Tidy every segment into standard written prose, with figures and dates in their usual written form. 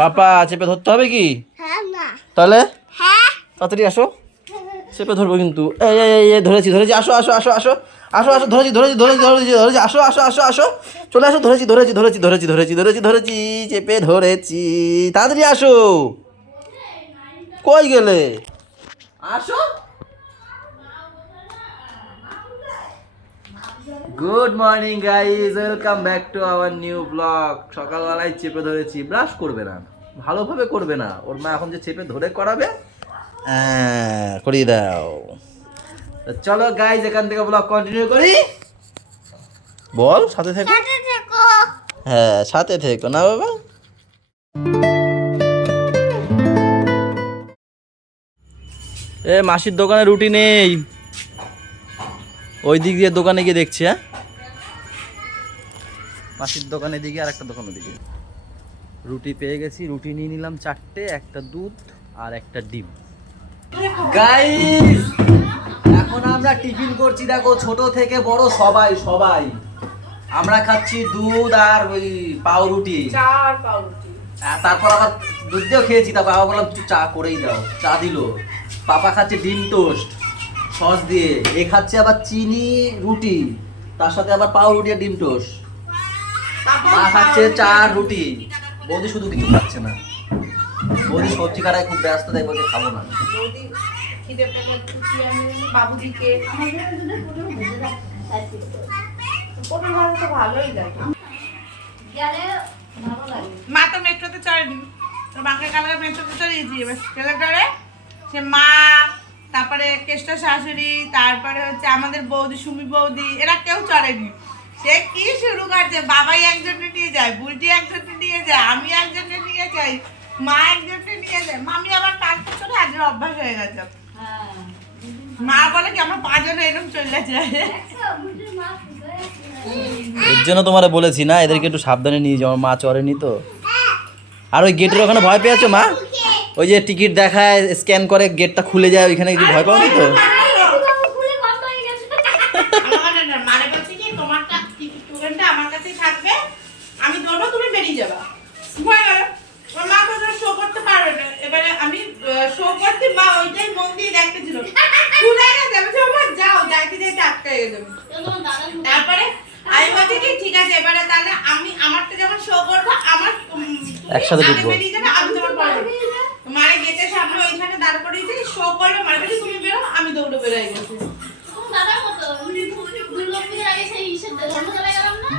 পাপা চেপে ধরতে হবে কি? তাহলে তাড়াতাড়ি আসো, চেপে ধরবো কিন্তু। এই এই এই ধরেছি ধরেছি, আসো আসো আসো আসো আসো আসো, ধরেছি ধরেছি ধরেছি ধরেছি ধরেছি, আসো আসো আসো আসো, চলে আসো, ধরেছি ধরেছি ধরেছি ধরেছি ধরেছি ধরেছি ধরেছি, চেপে ধরেছি, তাড়াতাড়ি আসো। কই গেলে? আসো। Good morning guys, welcome back to our new blog. সকালবেলায় চেপে ধরেছি, ব্রাশ করবে না, ভালোভাবে করবে না, ওর মা এখন যে চেপে ধরে করাবে করিয়ে দাও। চলো গাইজ, এখান থেকে ব্লগ কন্টিনিউ করি। বল, সাথে থেকো। হ্যাঁ, সাথে থেকো না বাবা। এ মাসির দোকানে রুটি নেই, ওই দিক দিয়ে দোকানে গিয়ে দেখছি। হ্যাঁ, মাসির দোকানের দিকে আর একটা দোকানের দিকে রুটি পেয়ে গেছি, রুটি নিয়ে নিলাম 4টে, একটা দুধ আর একটা ডিম। গাইস, এখন আমরা টিফিন করছি, দেখো ছোট থেকে বড় সবাই সবাই আমরা খাচ্ছি দুধ আর ওই পাউরুটি, তারপর আবার দুধ দিয়েও খেয়েছি। তারপর বাবা বললাম একটু চা করেই দাও, চা দিল। পাপা খাচ্ছে ডিম টোস্ট সস দিয়ে, এ খাচ্ছে আবার চিনি রুটি, তার সাথে আবার পাউরুটি আর ডিম টোস্ট। মা খাচ্ছে চা রুটি, বৌদি শুধু কিছু খাচ্ছে না, বৌদি সবজি কাটায় খুব ব্যস্ত, তাই বলছে খাবো না। মা তো মেট্রোতে চড়েনি, তো বাঁকা কালকে মেট্রোতে চড়িয়েছি। এবার ছেলেটারে সে মা, তারপরে কেষ্টা শাশুড়ি, তারপরে হচ্ছে আমাদের বৌদি সুমি বৌদি, এরা কেউ চড়েনি। সে কি শুরু করছে, বাবাই একজনকে নিয়ে যায়, বুলটি একজনকে নিয়ে যায়, আমি একজনকে নিয়ে যাই, মা একজনকে নিয়ে যায়। মামি আবার কালকে চড়ে আজকে অভ্যাস হয়ে গেছে। মা বলে কি আমরা 5 জন এরকম চলে যায়। এর জন্য তোমারে বলেছি না, এদেরকে একটু সাবধানে নিয়ে যাও, মা চড়েনি তো। আর ওই গেটের ওখানে ভয় পেয়েছো মা? ওই যে টিকিট দেখায়, স্ক্যান করে গেটটা খুলে যায়, ওইখানে কিছু ভয় পাওনি তো? আমার কাছেই থাকবে, আমি ধরবো, তুমি বেরিয়ে যাবা। ভয় গেল, ওর মা তো শো করতে পারবে না। এবারে আমি শো করতে, মা ওইটাই মন দিয়ে দেখতেছিল, খুলে গেছে। আমি আমার যাও, যাইতে যাইতে আটকে গেছে। তারপরে আমি বলছি কি ঠিক আছে, এবারে তাহলে আমি আমারটা যখন শো করবো, আমার একসাথে ঢুকবো, বেরিয়ে যাবে, আমি তোমার পরে মারে গেটের সামনে ওইখানে দাঁড় করিয়েছি, শো করলো, মারে বলছি তুমি বেরো, আমি দৌড়ে বেরোয় গেছি।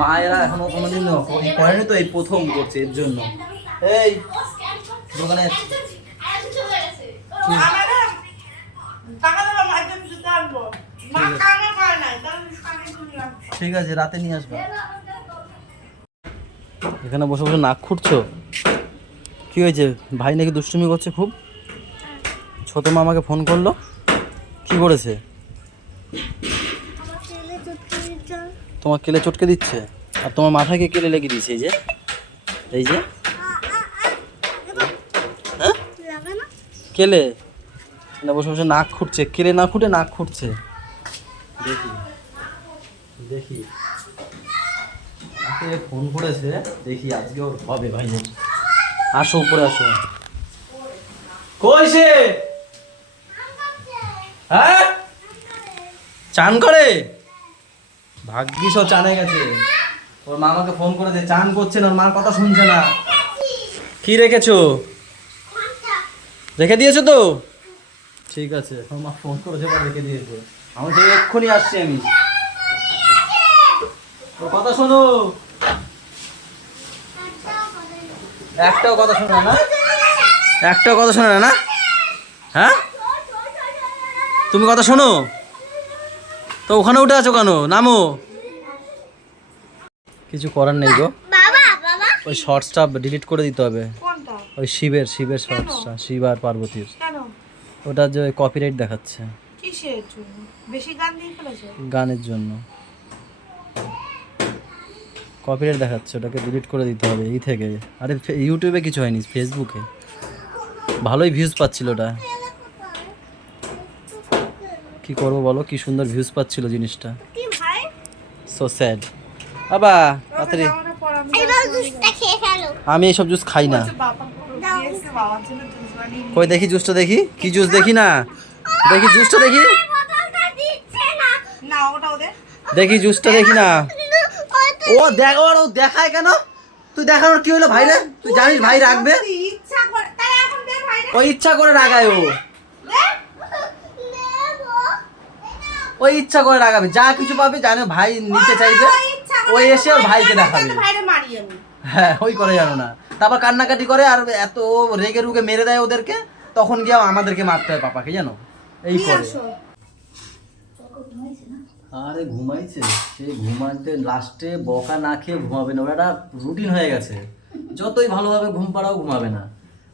মায়েরা এখনো কোনোদিন করেনি তো, এই প্রথম করছে, এর জন্য। এই দোকানে ঠিক আছে, রাতে নিয়ে আসবে। এখানে বসে বসে নাক খুঁটছো, কি হয়েছে? ভাই নাকি দুষ্টুমি করছে খুব। ছোট মা আমাকে ফোন করলো, কি করেছে? তোমার কেলে চটকে দিচ্ছে, আর তোমার মাথাকে কেলে লেগে দিয়েছে। এই যে এই যে হ্যাঁ, কেলে না, বসে বসে নাক খুঁটছে, কেলে না খুঁটে নাক খুঁটছে। দেখি দেখি ফোন করেছে, দেখি আজকে ওর হবে। ভাই আসো, উপরে আসো। কই সে? হ্যাঁ, চান করে? ভাগ্যিস ও চানে গেছে। ওর মামাকে ফোন করেছে, চান করছে না, ওর মার কথা শুনছে না। কি রেখেছো? রেখে দিয়েছো তো? ঠিক আছে, ওর মা ফোন করেছে, রেখে দিয়েছে। আমি তো এক্ষুনি আসছি। আমি ওর কথা শোনো, একটাও কথা শোনো না, একটাও কথা শোনো না। হ্যাঁ, তুমি কথা শোনো তো, ওখানে উঠে আছো কেন? নামো। কিছু করার নেই গো, ওই শর্টসটা ডিলিট করে দিতে হবে। ওই শিবের শর্টসটা, শিব আর পার্বতীর, ওটা যে কপিরাইট দেখাচ্ছে। কিসের জন্য? বেশি গান দিয়ে ফেলেছো? গানের জন্য কপিরাইট দেখাচ্ছে, ওটাকে ডিলিট করে দিতে হবে এই থেকে। আরে ইউটিউবে কিছু হয়নি, ফেসবুকে ভালোই ভিউজ পাচ্ছিল ওটা। কি করবো বলো, কি সুন্দর ভিউজ পাচ্ছিল জিনিসটা। So sad. বাবা তাড়াতাড়ি আমি এইসব জুস খাই না। বলছে বাবা দিয়েছে, বাবার জন্য জুস বানিয়ে নিয়ে কই দেখি জুসটা, দেখি কি জুস, দেখি না, দেখি জুসটা দেখি, না ওটা ওদের দেখি জুসটা দেখি না। ও দেখ, ও দেখায় কেন? তুই দেখানোর কি হলো ভাইরে? তুই জানিস ভাই রাখবে? ইচ্ছা করে তাই এখন দে ভাইরে ও ইচ্ছা করে রাখায়, দে। ও ইচ্ছা করে রাখাবে, যা কিছু পাবে জানে ভাই নিতে চাইবে, ও এসে ওর ভাইকে দেখাবে। ভাইরে মারি আমি। হ্যাঁ ওই করে জানো না, তারপর কান্নাকাটি করে আর এত ও রেগে রুগে মেরে দেয় ওদেরকে, তখন গিয়ে আমাদেরকে মারতে হয় পাপাকে, জানো এই নিয়ে করে। আসো। আরে ঘুমাইছে, সে ঘুমাইতে লাস্টে বকা না খেয়ে ঘুমাবে না, ওটা রুটিন হয়ে গেছে, যতই ভালোভাবে ঘুম পাড়াও ঘুমাবে না,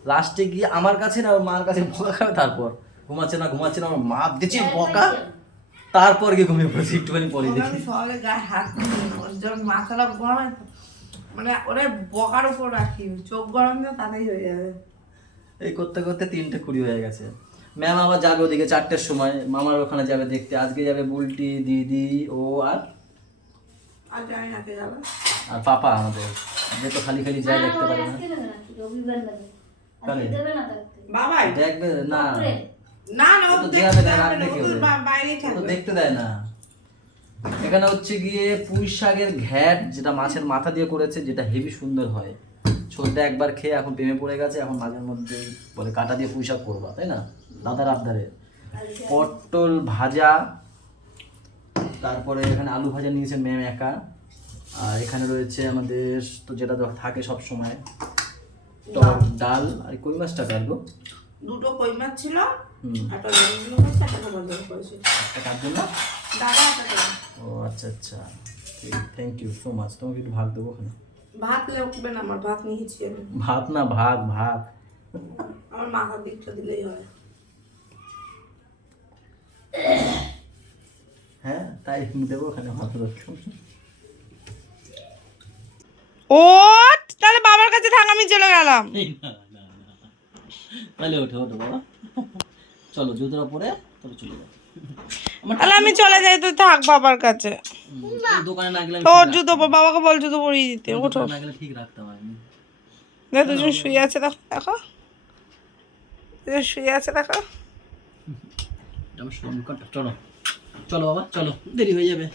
লাস্টে গিয়ে আমার কাছে না ওর মার কাছে বকা খাবে, তারপর ঘুমাচ্ছে না ঘুমাচ্ছে না, আমার মা দিচ্ছে বকা, তারপর গিয়ে ঘুমিয়ে পড়েছে একটুখানি পরে দেখি। আমি সকালে গায়ে হাত দিই, যখন মাথাটা ঘুমায় মানে ওরা বকার উপর রাখি, চোখ গরম দিয়ে তাতেই হয়ে যাবে। এই করতে করতে 3:20 হয়ে গেছে। ম্যাম আবার যাবে ওদিকে 4টের সময়, মামার ওখানে যাবে দেখতে, আজকে যাবে বুলটি, দিদি, ও আর আর জানি না কে যাবে। আর পাপা আমাদের, যে তো খালি খালি যায় দেখতে পারে না। বাবাই দেখবে না, না না ও ও তো দেখতে যাবে না, যাবে না, রাত দেখে ও তো হবে। বাইরেই ও তো থাকবে। দেখতে দেয় না। এখানে হচ্ছে গিয়ে পুঁই শাকের ঘ্যাট, যেটা মাছের মাথা দিয়ে করেছে, যেটা হেভি সুন্দর হয়। ছোটটা একবার খেয়ে এখন প্রেমে পড়ে গেছে, এখন মাঝে মধ্যে বলে কাটা দিয়ে পুঁই শাক করবা, তাই না দাদার আবদারে। পটল ভাজা, তারপরে এখানে আলু ভাজা নিয়েছে ম্যাম একা, আর এখানে রয়েছে আমাদের তো যেটা থাকে সব সময় টক ডাল, আর কই মাছটা কাটবো, দুটো কই মাছ ছিল, হুম, একটা রঙিন মাছ, একটা খাবার দাবার করেছি। একটা কাটবো না। দাদা একটা করে। ও আচ্ছা আচ্ছা, থ্যাংক ইউ সো মাচ, তোমাকে একটু ভাগ দেবো ওখানে। ভাত লাগবে না, আমার ভাত নিয়েছি আমি। ভাত না ভাগ, ভাগ। আমার মাথার দিকটা দিলেই হয়। হ্যাঁ তাই দেবো ওখানে ভাত রাখো। ও তাহলে বাবার কাছে থাক, আমি চলে গেলাম। তাহলে ওঠো ওঠো বাবা, চলো জুতোটা পরে তবে চলে যাও। তাহলে আমি চলে যাই, তুই থাক বাবার কাছে। দোকানে না গেলে তোর জুতো বাবাকে বল জুতো পরিয়ে দিতে। ওঠো, না গেলে ঠিক রাখতাম আমি। দেখ দুজন শুয়ে আছে, দেখো দেখো দুজন শুয়ে আছে দেখো। এটা আমার সংকট, চলো চলো বাবা চলো, দেরি হয়ে যাবে।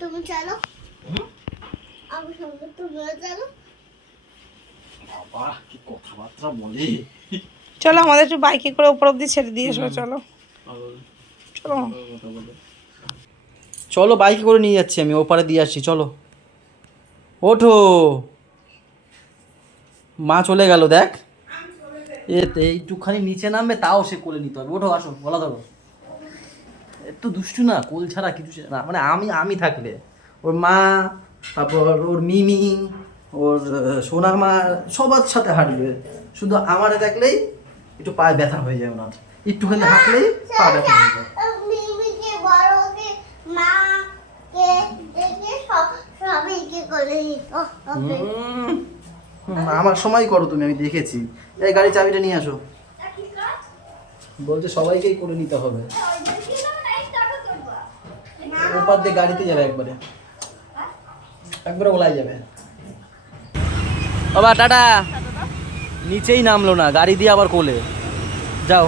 তুমি চলো, আমার সঙ্গে তুমিও চলো। বাবা কি কথাবার্তা বলে। চলো আমাদের একটু বাইকে করে উপর অব্দি ছেড়ে দিয়ে এসো, চলো চলো। চলো বাইকে করে নিয়ে যাচ্ছি আমি, ওপারে দিয়ে আসছি, চলো ওঠো। মা চলে গেল দেখ, এইটুখানি নিচে নামবে তাও সে কোলে নিতে হবে। ওঠো আসো, গলা ধরো। একটু দুষ্টু না, কোল ছাড়া কিছু না, মানে আমি থাকলে ওর মা, তারপর ওর মিমি, ওর সোনার মা সবার সাথে হাঁটবে, শুধু আমারে দেখলেই একটু পায়ে ব্যথা হয়ে যায় ওনার, একটুখানি হাঁটলেই পা ব্যথা হয়ে যায়। মিমিকে বড়কে মাকে দেখে সবাইকে করে দিত হবে। আমার সময় করো তুমি, আমি দেখেছি। এই গাড়ি চাবিটা নিয়ে আসো, বলছে সবাইকেই করে নিতে হবে। ওপার দিয়ে গাড়িতে যাবে একবারে, একবারে ওলাই যাবে। বাবা টাটা। নিচেই নামলো না, গাড়ি দিয়ে আবার কোলে যাও।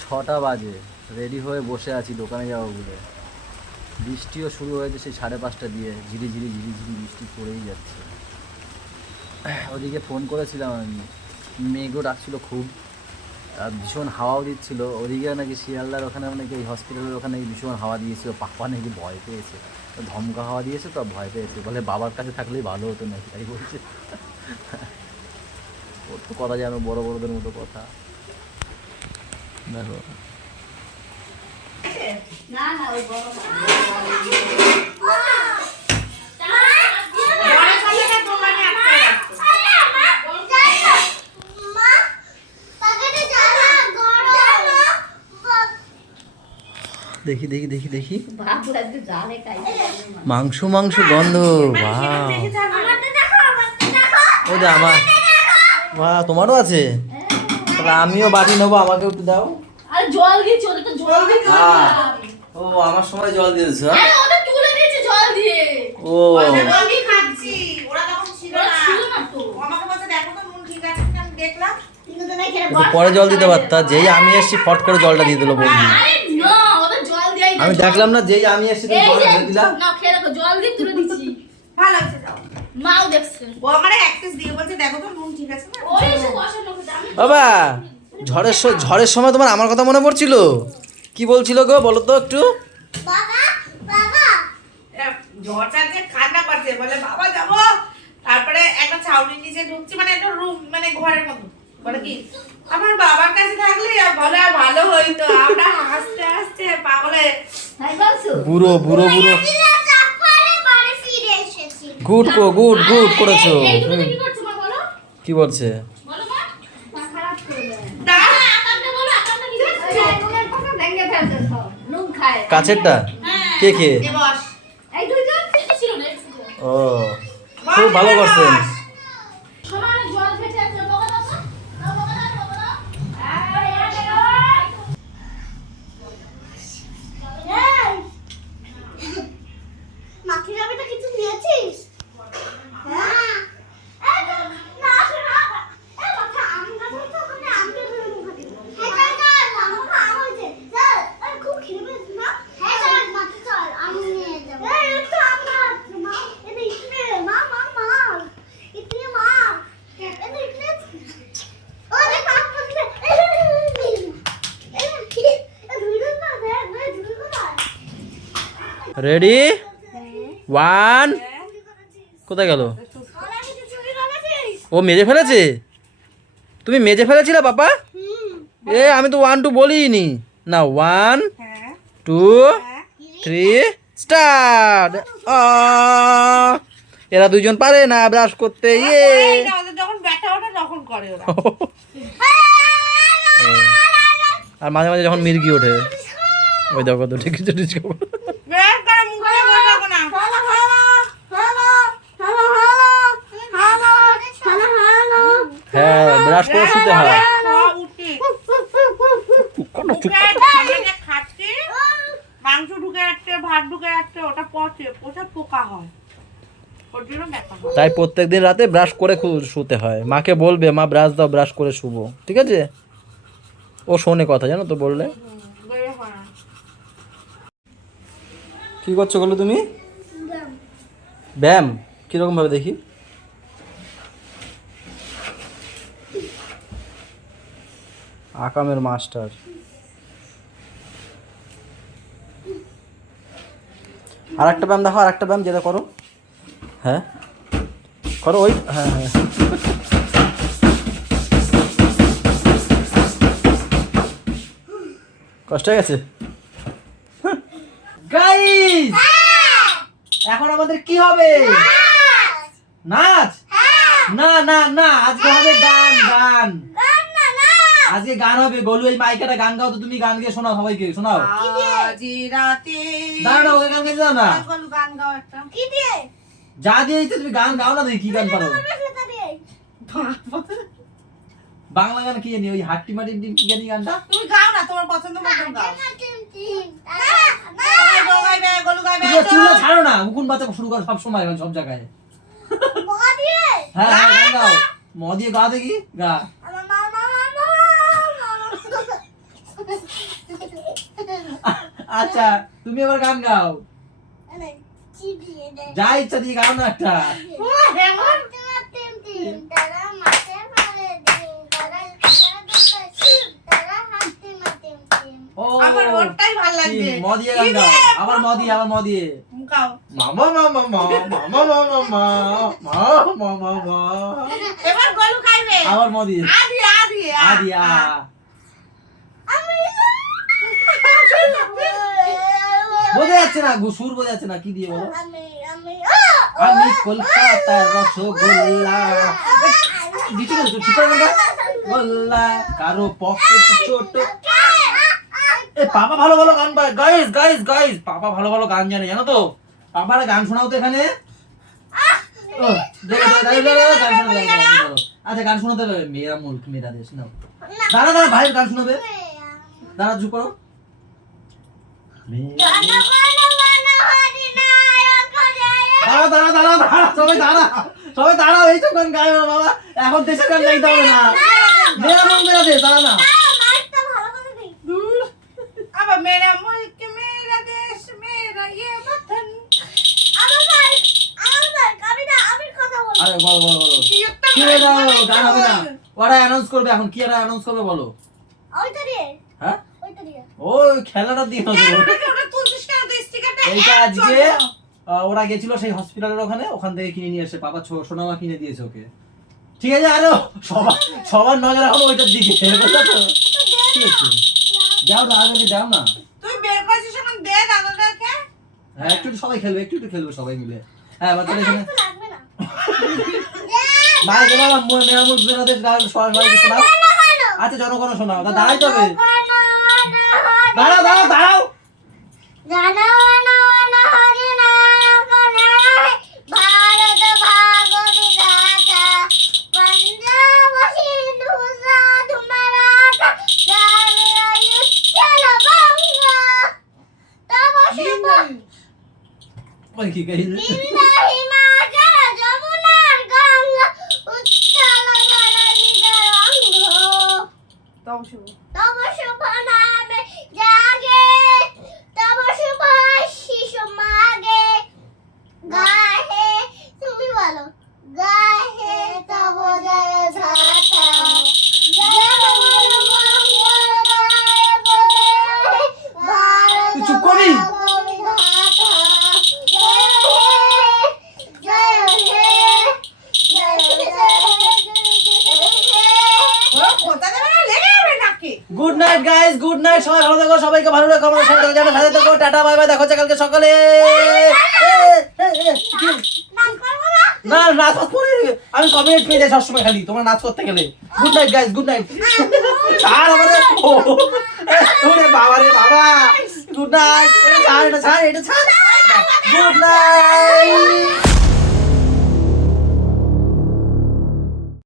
6টা বাজে, রেডি হয়ে বসে আছি দোকানে যাবো বলে। বৃষ্টিও শুরু হয়েছে সেই 5:30 দিয়ে, ঝিরি ঝিরি বৃষ্টি পড়েই যাচ্ছে। ওদিকে ফোন করেছিলাম আমি, মেঘও ডাকছিল খুব, আর ভীষণ হাওয়াও দিচ্ছিল। ওদিকে নাকি শিয়ালদার ওখানে নাকি এই হসপিটালের ওখানে ভীষণ হাওয়া দিয়েছিল, পাপা নাকি ভয় পেয়েছে, ধমকা হাওয়া দিয়েছে তো ভয় পেয়েছে, বলে বাবার কাছে থাকলেই ভালো হতো নাকি, তাই বলছে। ওর তো কথা জানো, বড় বড়দের মতো কথা। দেখো না না ওই বড় দেখি দেখি দেখি দেখি, ভাব লাগবে জালে খাই। মাংস গন্ধ, বাহ। ওই দে আমার, বাহ তোমারও আছে, তাহলে আমিও বাটি নেবো, আমাকে একটু দাও। আরে জল দিয়েছি, ওটা তো জল দিয়ে ও আমার সময় জল দিয়েছো। আরে ওটা তুলে দিয়েছি জল দিয়ে। ও আমি খাচ্ছি, ওরা তখন ছিল ওরা না। ছিল না তো। ও আমাকে বলছে দেখো তো নুন ঠিক আছে কিনা, আমি দেখলাম। কিন্তু তুমি এখানে একটু বস। পরে জল দিতে পারতা, যেই আমি এসছি ফট করে জলটা দিয়ে দিল বৌদি। আরে না, ওটা জল দেই না। আমি দেখলাম না, যেই আমি এসছি তুমি এই জল যে দিয়ে দিলা। না খেয়ে দেখো, জল দিয়ে তুলে দিচ্ছি। ভালো হয়েছে যাও। মাও দেখছে। ও আমারে এক পিস দিয়ে বলছে দেখো তো নুন ঠিক আছে না। ওই এসে বসার লোক আমি বাবা ঝড়ের সময় তোমার আমার কথা মনে পড়ছিল? কি বলছিল গো বলো তো একটু। বাবা বাবা ঝড়টা যে কান্না করছে, বলে বাবা যাবো। তারপরে একটা ছাউনির নিচে ঢুকছি, মানে একটা রুম, মানে ঘরের মতো। বলে কি আমার বাবার কাছে থাকলে বলে আর ভালো হইতো। আমরা হাসতে হাসতে পাগলে। তাই বলছো? বুড়ো বুড়ো বুড়ো তারপরে বাড়ি ফিরে এসেছি। গুড করেছো। এই দুটো কি করছো মা বলো? কি বলছে? বলো মা। মা খারাপ করে দেয়। দাঁড়া, আকারটা বলো, আকারটা কি করছো? নুনের পাতা ভেঙে ফেলতে সব। নুন খায়। কাছেরটা হ্যাঁ। কে কে? এ বস। এই দুইজন ফিরে ছিল না। ও খুব ভালো করছেন। সমানে জল খেতে আছে বগা দাও তো। বগা দাও। মাখির আবেটা কিছু নিয়েছিস? হ্যাঁ। এই তো না শোনা। এই মাথা আমরা তো ওখানে আমকে ধরে মুখাতে। হ্যাঁ চল মামা আম হয়েছে। চল। আরে খুব খিদে পেয়েছে না? হ্যাঁ চল মাথা চল আম নিয়ে যাব। এই একটু আম না মা। এটা ইতনে মা। ইতনে মা। এটা ইতনে। ওরে পাপ করতে। এই ধুইলো না দে ধুইলো না। রেডি 1 কোথায় গেল? ওরা কিছু চুরি করেছিস? ও মেজে ফেলেছে? তুমি মেজে ফেলেছিলে বাবা? এ আমি তো 1 2 বলিনি না। 1 হ্যাঁ 2 3 স্টার্ট। এরা দুইজন পারে না ব্রাশ করতে। ইয়ে এইটা ওদের যখন ব্যথা ওঠে তখন করে ওরা। আর মাঝে মাঝে যখন মির্গি ওঠে ওই দেখো তো ঠিক আছে। ব্রাশ করে মুখে বলে রাখো না। হ্যাঁ ব্রাশ করে শুতে হয়। সব উঠি। মুখে যে খাচ্ছি, মাংস ঢুকে যাচ্ছে, ভাত ঢুকে যাচ্ছে, ওটা পচে পোকা হয়। ওর জন্য ব্যথা হয়। তাই প্রত্যেকদিন রাতে ব্রাশ করে শুতে হয়। মাকে বলবে মা ব্রাশ দাও, ব্রাশ করে শুবো, ঠিক আছে? ও শোনে কথা, জানো তো বললে। বের হয় না। কি করছো বলো তুমি? ব্যায়াম কিরকম ভাবে দেখি? আকামের মাস্টার। আর একটা ব্যায়াম দেখো, আর একটা ব্যায়াম যেটা করো। হ্যাঁ করো ওই। হ্যাঁ হ্যাঁ কষ্ট হয়ে গেছে গাইস। এখন আমাদের কি হবে? নাচ? না না না, আজকে হবে গান। আজকে গান হবে। গোলু এই মাইকাটা গান গাও তো, তুমি গান গিয়ে শোনাও সবাইকে, শোনাও। আজি রাতে দাঁড়াও, ওকে গান গাইতে দাও না। বল গান গাও একটা। কি দিয়ে? যা দিয়েছে তুমি গান গাও না, দেখি কি গান পারো। সেটা দিয়ে। বাংলা গান কি জানি, ওই হাট্টি মাটির ডিম কি জানি গানটা। তুমি গাও না, তোমার পছন্দ মতন গাও। না গো গাইবে, গোলু গাইবে। তুমি চুলটা ছাড়ো না, মুকুন বাচ্চা শুরু করো সব সময়, সব জায়গায়। বগা দিয়ে। হ্যাঁ হ্যাঁ গান গাও, ম দিয়ে গা দেখি, গা। আমার মা। আচ্ছা তুমি এবার গান গাও, আরে কি দিয়ে দে? যা ইচ্ছা দিয়ে গাও না একটা। টিম তারা মাঠে মারে ডিম তারা তারা হাতে মাতে টিম। ও আমার ওরটাই ভালো লাগছে। ম দিয়ে গান গাও, আবার ম দিয়ে। গাও। মামা মামা মা মামা মামা মা মা মামা মা। এবার গোলু খাইবে। আবার ম দিয়ে, আদি আ। আমি বোঝা যাচ্ছে না, সুর বোঝা যাচ্ছে না, কি দিয়ে বলো? আমি আমি কলকাতার রসগোল্লা। দিচ্ছি তো ঠিক করে গানটা। গোল্লা কারো পকেট ছোট। এ পাপা ভালো গান পায়। গাইস পাপা ভালো গান জানে, জানো তো? পাপার গান শোনাও তো এখানে। ও দেখো গান শোনাবে। আচ্ছা গান শোনাতে হবে। মেরা মুল্ক মেরা দেশ নাও। দাঁড়া ভাইয়ের গান শোনাবে। দাঁড়া চুপ করো। মেরা মুল্ক। সবাই দাঁড়াও, এইসব গান গাইবে না বাবা, এখন দেশের গান গাইতে হবে না। মেরা মুখ মেরা দেশ, দাঁড়া না। মাইকটা ভালো করে দিই। আবার মেরা মুল্ক মেরা দেশ মেরা ये वतन আমার মাইক, আমি কথা বলবো। আরে বলো কি একটা কি রে দাও, গান হবে না, ওরা অ্যানাউন্স করবে এখন, কি ওরা অ্যানাউন্স করবে বলো? ওইটা দিয়ে, হ্যাঁ ওইটা দিয়ে। ওই খেলাটা দিয়ে হবে। ওটা তুলছিস কেন তুই স্টিকারটা? এইটা আজকে ওরা গেছিল সেই হসপিটালের ওখান থেকে কিনে নিয়ে এসে, বাবা সোনামা কিনে দিয়েছে ওকে, ঠিক আছে? আরে সবার নজর এখন ওইটার দিকে, বুঝছো তো? ঠিক আছে, যাও না, আগে যাও না। তুই বের করছিস এখন দে দাদাদেরকে। হ্যাঁ একটু সবাই খেলবে, একটু খেলবে সবাই মিলে। হ্যাঁ বাচ্চারা এখানে তো লাগবে না। ভাই বাবা মেরা মুখ মেরা দেশ গান সবাই শোনাও। আচ্ছা জনগণ শোনাও, দাঁড়াইতে হবে। দাঁড়াও জানা না না হরি না কোনা ভারত ভাগ বিধাতা পঞ্জাব সিন্ধু সাধু মারাঠা দ্রাবিড় উচ্চল বঙ্গ তব শুভ ওই কি কইলে? বিন্দা হিমাচল যমুনার গঙ্গা উচ্চল গলবিদর অঙ্গ তব শুভ নামে জাগে তব শুভ শিশু মাগে গাহে তুমি বলো গাহে তব জয় ধাতা জয় মঙ্গল মঙ্গল গায়ে বলে ভারত তুই চুপ করবি? বিধাতা জয় হে জয় ওরা কথা দেবে না লেগে যাবে নাকি? Good night guys, good night, সবাই ভালো থেকো, সবাইকে ভালো রেখো, আমাদের সাথে জানা সাথে থেকো, টাটা বাই বাই, দেখা হচ্ছে কালকে সকালে। নাচ করবো না না নাচ করে, আমি কমেন্ট পেয়ে যাই সবসময় খালি তোমরা নাচ করতে গেলে। Good night guys, good night. আর আমাদের ওরে বাবা রে বাবা, গুড নাইট। এটা ছাড়, এটা ছাড়, এটা ছাড়। Good night.